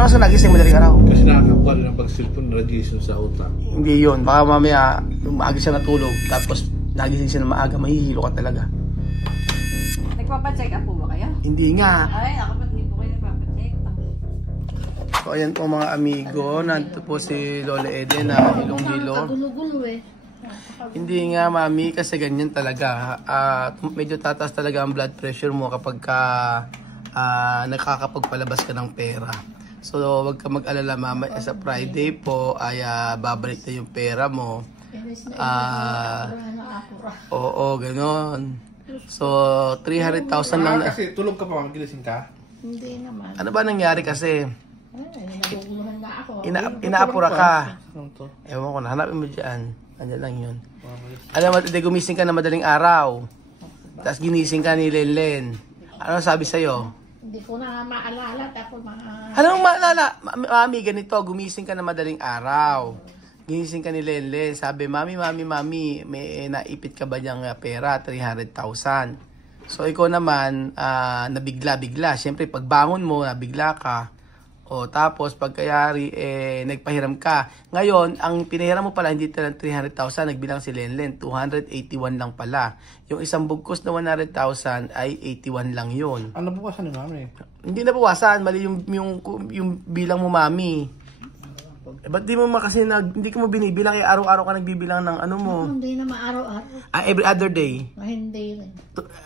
Ano sa nagising madaling araw? Kasi nakakakuha ng pag-cellphone radiation sa utak. Hindi yun. Baka mamaya, maaga siya natulog, tapos nagising siya na maaga, mahihilo ka talaga. Nagpapacheck up po ba kayo? Hindi nga. Ay, ako ba't hindi po kayo nagpapacheck up? So, ayan po mga amigo. Nandito po si Lola Eden na hilong-hilo. Kagulo-gulo eh. Hindi nga, mami, kasi ganyan talaga. Medyo tataas talaga ang blood pressure mo kapag nakakapagpalabas ka ng pera. So, wag ka mag-alala, mama. Sa Friday po, ay babalik na yung pera mo. Oo, ganon. So, 300,000 lang. Kasi tulog ka pa, magigising ka? Hindi naman. Ano ba nangyari kasi? Naguguluhan na ako. Inaapura ka. Ewan ko na, hanapin mo dyan. Andyan lang yun. Alam mo, gumising ka na madaling araw. Tapos ginising ka ni Lenlen. Ano sabi sa'yo? Hindi ko na maalala. Anong maalala? Mami, ganito, gumising ka na madaling araw. Ginising ka ni Lenlen. Sabi, mami, may naipit ka ba niyang pera? 300,000. So, ikaw naman, nabigla-bigla. Siyempre, pagbangon mo, nabigla ka. O, tapos, pagkayari, nagpahiram ka. Ngayon, ang pinahiram mo pala, hindi talang 300,000, nagbilang si Lenlen, 281 lang pala. Yung isang bugkos na 100,000 ay 81 lang yun. Ano bawasan ni mami? Hindi na bawasan, mali yung bilang mo, mami. Ba't di mo kasi hindi ko mo binibilang, araw-araw ka nagbibilang ng ano mo? Hindi naman araw-araw. Every other day? Hindi rin.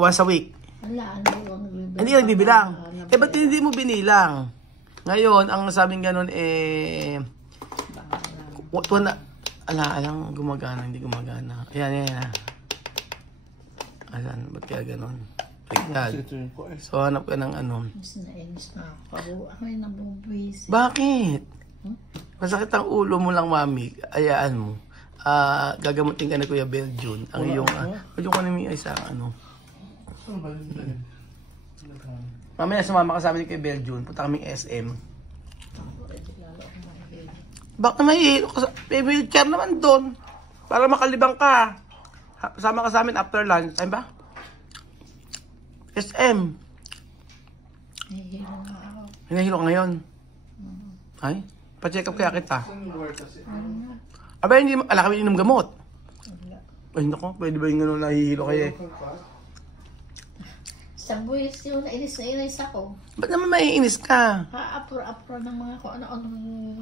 Once a week? Hindi ka nagbibilang. Ba't hindi mo binilang? Ngayon, ang sabing ganun alang gumagana, hindi gumagana. Ayan. Ayan, ba't kaya ganun? So, hanap ka ng ano. Nainis na ako. Ako'y nabubwis. Bakit? Masakit ang ulo mo lang, mami. Ayaan mo. Gagamutin ka na Kuya Beljun. Ang iyong, yung kanimi ay sa ano. Mamaya sumama ka sa amin ni Kuya Beljun. Punta kaming SM. Bakit mahihilo ka sa wheelchair naman doon? Para makalibang ka. Sama ka sa amin after lunch. Ay ba? SM. Hinahilo ka ngayon? Ay? Pa-check up kaya kita. Aba, hindi ala kami inom gamot. Ay, nako, pwede ba yung gano'n nahihilo kayo eh? Sa buwis yun, nainis ako. Ba't naman maiinis ka? Apro ng mga kung ano-ano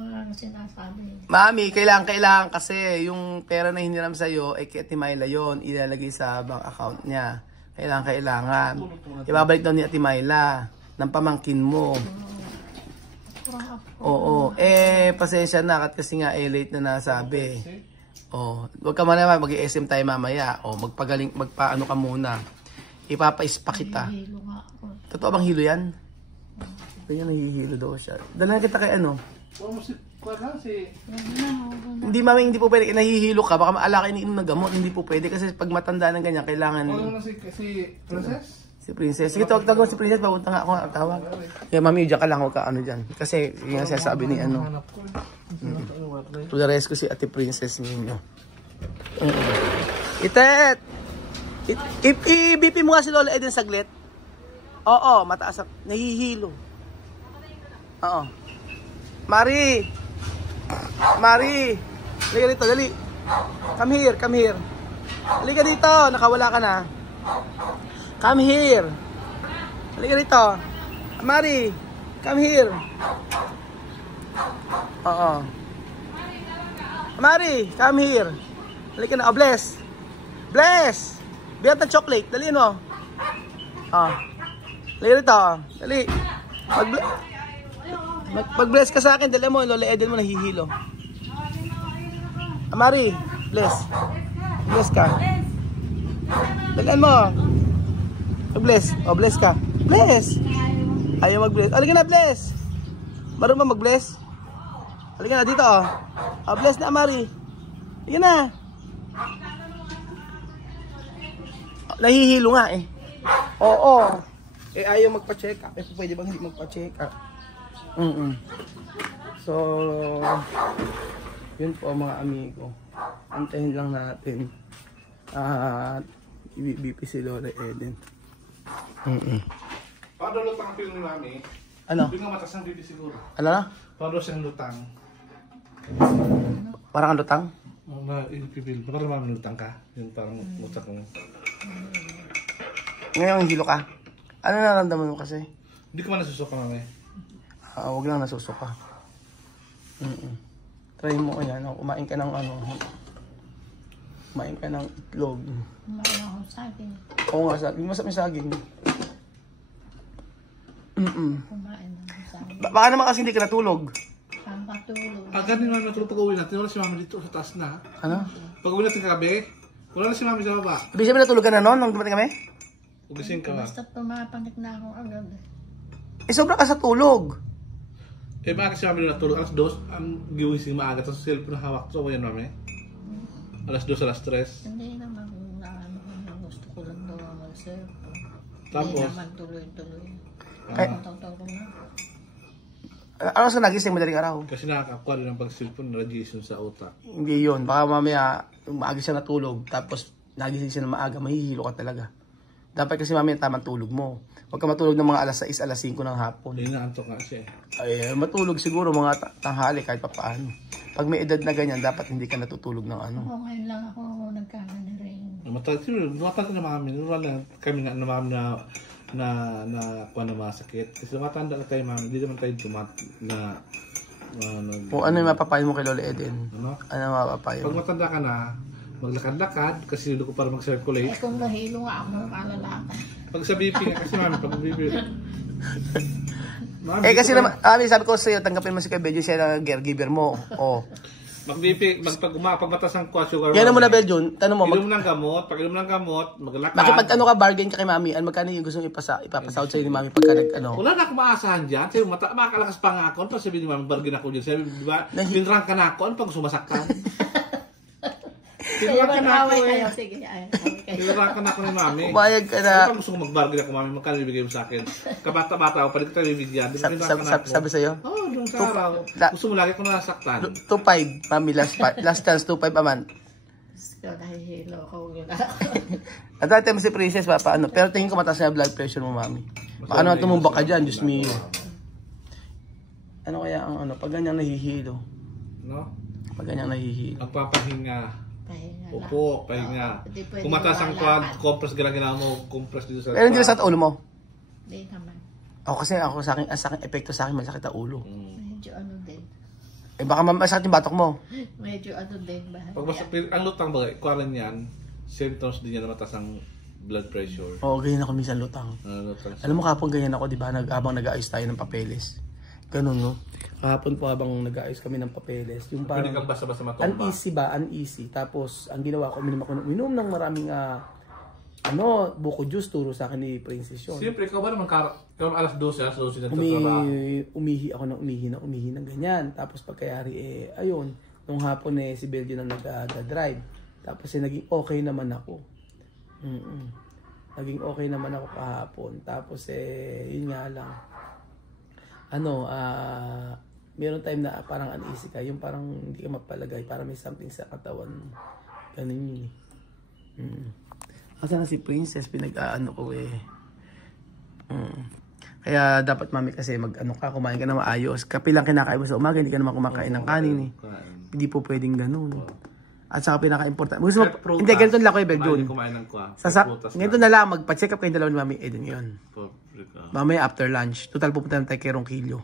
mga sinasabi. Mami, kailangan kasi yung pera na hiniram sa'yo ay kay Ate Myla yun, ilalagay sa bank account niya. Kailangan. Ibabalik daw ni Ate Myla ng pamangkin mo. Oo. Pasensya na kasi nga late na nasabi. Huwag ka man naman, mag-SM tayo mamaya. Magpaano ka muna. Ipapa-ispa kita. Totoo bang hilo yan? Ganyan, nahihilo daw siya. Dala kita kay ano? Hindi, mami, hindi po pwede. Nahihilo ka, baka maala ka iniinom ng gamot. Hindi po pwede kasi pag matanda ng ganyan, kailangan... Si Princess? Si Princess. Sige, tawag si Princess. Papunta nga ako ang tawag. Kaya mami, dyan ka lang. Huwag ka ano dyan. Kasi yung sasabi ni ano. To the rescue si Ate Princess ninyo. Itet! I-BP mo nga si Lola Eden saglit. Oo, mataas. Nahihilo. Oo. Mari! Halika dito, dali. Come here. Halika dito, nakawala ka na. Come here. Halika dito. Mari, come here. Oo. Mari, come here. Halika na, bless. Biyat ng chocolate, dali mo. Halika dito, dali. Mag-bless ka sa akin, dali mo, Lola Eden mo nahihilo. Mari, bless ka. Dalaan mo. Mag-bless. Bless ka. Bless. Ayaw mag-bless. Halika na, bless. Marunong ba mag-bless? Halika na dito. Bless na, Mari. Halika na. Nahihilo nga eh. Oo. Ayaw magpa-check up. Pwede bang hindi magpa-check up? So, yun po mga amigo. Antayin lang natin. I-BP si Lola Eden. Paano lang ang film ni mami? Ano? Hindi nga matas ng bibi siguro. Ano na? Para siyang lutang. Parang ang lutang? Ipibil. Baka naman lutang ka. Yung parang utak mo. Ngayon hilo ka. Ano nararamdaman mo kasi? Hindi ko man nasusuka mami. Huwag lang nasusuka. Try mo yan. Kumain ka ng ano. Kumain ka ng itlog. Kumain ako sa akin. Oo nga, saging. Masarap yung saging. Kumain ako sa akin. Baka naman kasi hindi ka natulog. Pampatulog. Ganin naman natulog pag-uwi natin. Wala si mami dito sa taas na. Ano? Pag-uwi natin kagabi, wala na si mami sa baba. Ibig sabihin natulog ka na noon nung dumating kami? Ugising ka ba? Basta pumapanik na ako agad. Sobra ka sa tulog. Bakit si mami natulog? Alas 2, ang giwising maaga. Tapos cellphone na hawak. So, yan mami? Alas 2, alas 3. Hindi naman na ano, gusto ko lang daw mag-cellphone. Tapos? Hindi naman tuloy-tuloy. Ay. Tawag ko na. Ano sa nagising madaling araw? Kasi nakakakuha rin ang pag-cellphone radiation sa utak. Hindi yun. Baka mamaya, maaga siya natulog, tapos nagising siya na maaga, mahihilo ka talaga. Dapat kasi mamaya tamang tulog mo. Huwag ka matulog ng mga alas 6, alas 5 ng hapon. Hindi naantok nga siya Ay, matulog siguro mga tanghali kahit papaano. Pag may edad na ganyan, dapat hindi ka natutulog ng ano. Ako ngayon lang ako nagkakaroon rin. Matanda na mami. Wala kami na mami na kuha na masakit. Kasi matanda na tayo mami. Hindi naman tayo O ano yung mapapayo mo kay Lola Eden? Ano? Ano yung mapapayo Pag mo? matanda ka na, maglakad-lakad kasi hindi ko para mag-circulate. Eh kung nahilo nga ako, kalalakad. Pag sa BP nga kasi mami, pag BP. Mami, Kasi naman, sabi ko sa'yo, tanggapin mo si Kabedyo, siya na caregiver mo. O. Mag-BP, pag matas ang sugar. Yan mo na, Beljon. Tanong mo, Inom ng gamot, pag inom ng gamot, maglakad. makipag ano ka, bargain ka kay Mami. Ano magkano yung gusto mong ipapasahod sa'yo ni Mami pagka ano? Wala na akong maasahan dyan. Sabi, makakalakas pa nga ako. Tapos sabi ni Mami, bargain ako dyan. Sabi, di ba, pinrang ka na ako. Ano pag sumasaktan? Kaya Pinrang ka na ako mag-away eh. kayo. Sige, away kayo. Pinrang ka na ako ni Mami. Umayag ka na. Ano pag gusto ko mag-bargain ako, Mami? Magkano bibigay mo sa akin? Kabata-bata ako, palit tayo bibigyan. Di ba, pinrang ka na ako. Sabi sa'yo? Oo, doon sa araw. Gusto mo lagi ko nasaktan. 2.5, Mami, last chance, 2.5 aman. So, nahihilo ako. At dati mo si Princess, paano? Pero tingin ko mataas na blood pressure mo, Mami. Baka naman tumumbak ka dyan, Diyos mio. Ano kaya ang ano, pag ganyan nahihilo? No? Pag ganyan nahihilo. Ang papahinga. Pahinga lang. Upo, pahinga. Hindi pwede Kung mataas ang lumalakad. compress ginawa mo, compress dito sa... Pero hindi sa ulo mo. Hindi naman. Ako kasi, sa akin, epekto sa akin, masakit ang ulo. Medyo ano din. Baka masakit yung batok mo. Medyo ano din ba? Pag ang lutang ba, kuwalan yan, symptoms din yan na mataas ang blood pressure. Oo, ganyan ako minsan lutang. Lutang. Alam mo kapon ganyan ako, di ba? Habang nag-aayos tayo ng papeles. Ganun, no? Kahapon po habang nag-aayos kami ng papeles. Yung Pwede parang, kang basta-basta matumba. uneasy ba? Uneasy. Tapos, ang ginawa ko, uminom ng maraming, buko juice, turo sa akin ni Princess yun. Siyempre, ikaw ba naman alas 12 na trabaho? Umihi ako ng umihi ng ganyan. Tapos pagkayari, ayun, nung hapon si Belgium ang nag-drive. Tapos naging okay naman ako. Naging okay naman ako kahapon. Tapos yun nga lang. Meron time na parang uneasy ka. Yung parang hindi ka mapalagay. Parang may something sa katawan mo. Ganun yun. Asa na si Princess? Pinag-aano ko Kaya dapat mami kasi kumain ka na maayos. Kape lang kinakain mo sa umaga, hindi ka naman kumakain ng kanin Hindi po pwedeng ganun. At saka pinaka-important. Hindi, ganito na lang kayo, Belgium. Ganito na lang, magpa-check up kayong dalawa ni Mami Eden yun. Mamaya after lunch. Total pupunta na tayo kay Ronquillo.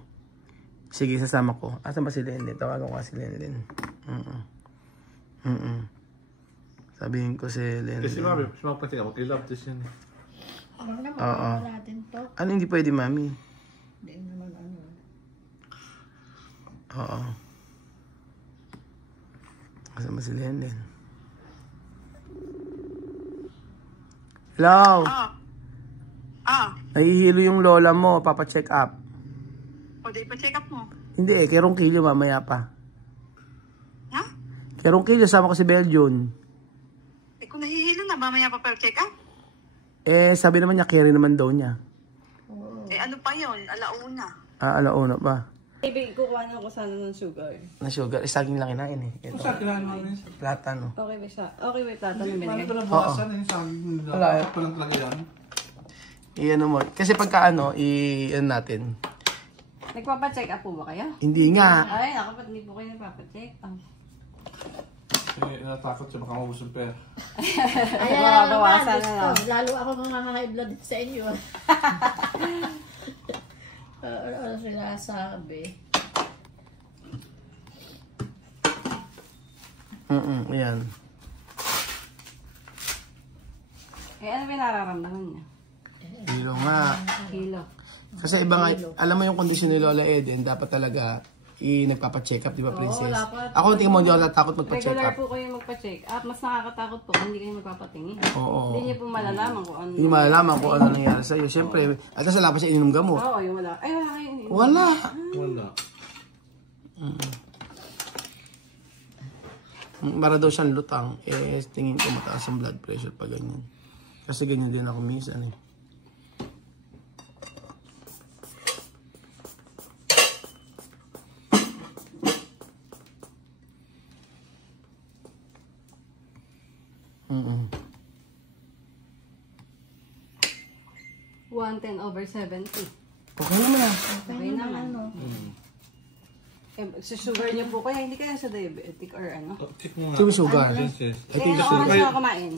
Sige, sasama ko. Asan ba si Lenlen? Tawagan ko si Lenlen. Sabihin ko si Lenlen. Kasi Mami, magpa-check up. Okay, love this yan. Ano naman, wala natin to. Ano hindi pwede, Mami? Hindi naman ano. Oo. Asan ba si Lenlen? Hello? Nahihilo yung lola mo, papacheck up. O, di pa check up mo. Hindi kay Ronquillo mamaya pa. Ha? Kay Ronquillo, sama ko si Belgium. Kung nahihilo na, mamaya pa pa check up? Sabi naman niya, carry naman daw niya. Ano pa yun? Alauna. Alauna pa. Baby, kukuha na ako sana ng sugar. Na sugar, saging lang kinain Ito. Saan kailangan mo rin? Platano. Okay, may plata na Paano binigay. ito nabawasan yung sabi mo? Wala eh. Palang talaga yan. Iyan mo. Kasi pagka ano natin, Nagpapacheck up po ba kayo? Hindi nga. Ay, ako ba't hindi po kayo nagpapacheck up? Natakot siya baka maubos yung pera. Ayan Bawasan naman, na lang. Diyos ko, lalo ako mga blood sa inyo. Ano sinasabi? Ayan. Ano ba yung nararamdaman niya? Hilo nga. Hilo. Kasi iba nga, alam mo yung kondisyon ni Lola Eden, dapat talaga nagpapacheck up, di ba, Princess? dapat. Ako, tingin mo, hindi ako natakot magpa-check Regular up. po kayo magpa-check up. Mas nakakatakot po kung hindi kayo magpapatingin. Oo. Hindi niyo po malalaman kung ano. Hindi malalaman kung ano nangyari sa'yo. Siyempre, at wala pa siya inom gamot. Oo, yung wala. Ay, wala kayo. Wala. Wala. Para daw siyang lutang, tingin ko mataas ang blood pressure pa ganyan. Kasi ganyan din ako minsan eh. Mm-mm. 110/70. Okay naman ah. Okay naman. Sa sugar niyo po kaya hindi kayo sa diabetic or ano? Check mo nga. Sino sugar? Princess. Ito Eh, yung ako sugar. siya kumain.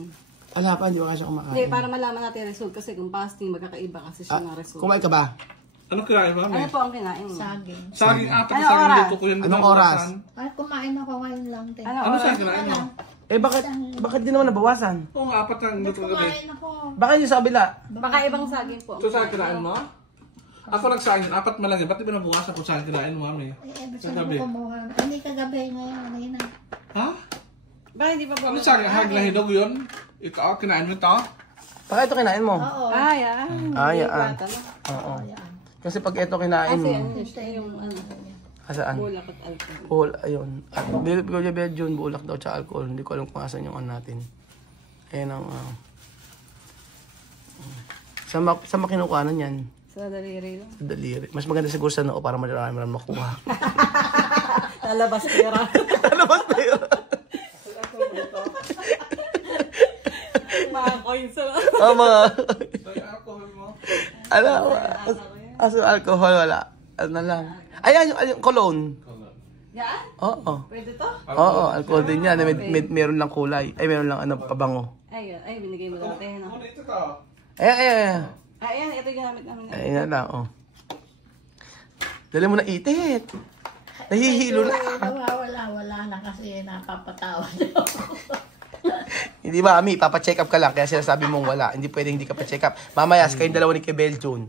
Ala pa, hindi ba kasi Hindi, kumakain? para malaman natin yung result kasi kung fasting, magkakaiba kasi siya ng result. Kumain ka ba? Ano kinain, mami? Ano po ang kinain mo? Saging. Saging apat na Anong saging oras? dito ko yan. Anong oras? Ay, kumain ako ngayon lang. Te. Ano Ano oras? saging kinain mo? Bakit di naman nabawasan? Oo, apat na Ba't dito ko gabi. kumain ako? Bakit yung sa kabila? Baka ibang saging po. Ito saging kinain mo? Ako nagsaging, apat man lang yan. Ba't di ba nabuwasan kung saging kinain mo, mami? Saan ako kumuha? Hindi kagabi ngayon. Ngayon na. Ha? Baka hindi pa po. Ano saging? Haglahidog yun? Ikaw, kinain mo ito? Bakit ito kinain mo? Oo. Ay, ah. Ay, Hindi ah. plata na. Oo. Ayan. Kasi pag ito kinain Kasi mo, ano siya yung ano, asaan? bulak at alcohol. Buhol, ayun. At Bilip ko yung June, bulak daw tsaka alcohol. Hindi ko alam kung asan yung ano natin. Ayan ang... Saan ba kinukuhanan yan? Sa daliri lang. Sa daliri. Mas maganda siguro sa noo para marami makuha. Lalabas pera. Talabas na yun. Mga coins na. Mga... Ay, alcohol mo. Ano? Aso alcohol, wala. Ano lang. Ayan, yung cologne. Yan? Oo. Pwede to? Oo, alcohol din yan. Meron lang kulay. Ay, meron lang ano, pabango. Ay, ay, binigay mo dati. No? Ano ito to? Ayan. Ayan, ito yung ginamit namin. Ayan na, oh. Dali mo na itit. Nahihilo na. Wala na kasi napapatawa. Hindi ba, Ami, papacheck up ka lang. Kaya sinasabi mong wala. Hindi pwedeng hindi ka pa-check up. Mamaya, kayong dalawa ni Kebel June.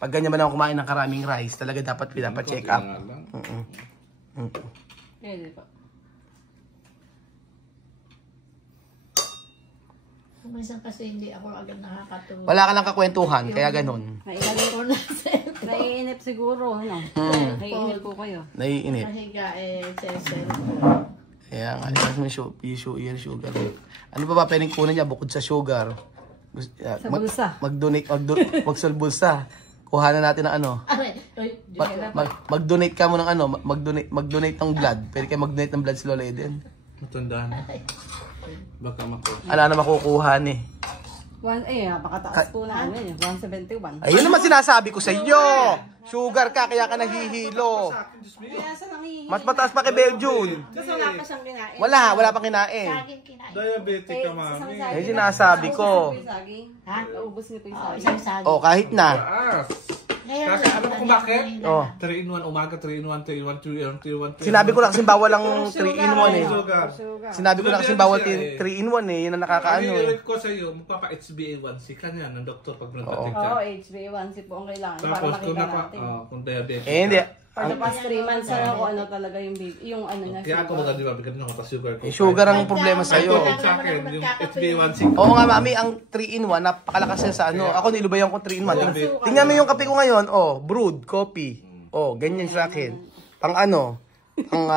Pag ganyan man ako kumain ng karaming rice, talaga dapat pinapacheck up. Pwede po. Minsan kasi hindi ako agad nakakatulog. Wala ka lang kakwentuhan, kaya ganun. Naiinip siguro, ano? Naiinip po kayo. Naiinip. Mahiga sesel. Kaya nga, yung sugar. Ano pa ba pwedeng kunan niya bukod sa sugar? Sa bulsa. Wag sa bulsa. Kuhanan natin ng ano. Mag-donate ka mo ng ano, mag-donate ng blood. Pwede kayo mag-donate ng blood si Lola Eden. Matanda na. Baka mako. Ala na makukuha eh. Napakataas po na ano yun. 171. Ayun naman sinasabi ko sa iyo. Sugar ka, kaya ka nahihilo. Kaya sa nangihingi. Mas mataas pa kay Belgium. Kasi wala pa siyang kinain. Wala pang kinain. Saging kinain. Diabetic ka, mami. Eh, sinasabi ko. Ha? Naubos niyo po yung saging. Isang saging. Oh, kahit na. Taas. Ngayon Kaka, lang, alam mo kung bakit? Oh. 3 in 1 umaga, 3 in 1, 3 in 1, 2 in 1, 3 in 1, 3 in 1. Sinabi ko lang kasi bawal lang 3 in 1 eh. Sugar. Sinabi ko lang kasi bawal 3 in 1 eh. Yun ang nakakaano eh. I-rate ko sa iyo, magpapa-HbA1c ka niya ng doktor pag nag-check ka. Oo, HbA1c po ang kailangan para Tapos kung makita natin. kung diabetic Eh, hindi. For the past 3 months na ako ano talaga yung ano niya. Kaya ako maganda, di ba? Bigyan ako sa sugar ko. Eh, sugar ang problema sa iyo. Sa akin, yung HbA1c. Oo nga, mami, ang 3 in 1, napakalakas yan sa ano. Ako nilubayan ko 3 in 1. Tingnan mo yung kape ko ngayon. Oh, brewed, coffee. Oh, ganyan sa akin. Pang ano? Pang,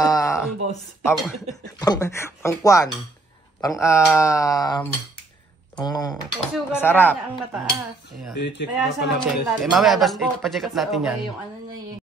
Boss. pang kwan. Pang, Sugar sarap. niya ang mataas. Ayan. I-check Kaya mo siya pala nang pala. Eh, mamaya, ipa-check up natin yan. Yung ano niya eh.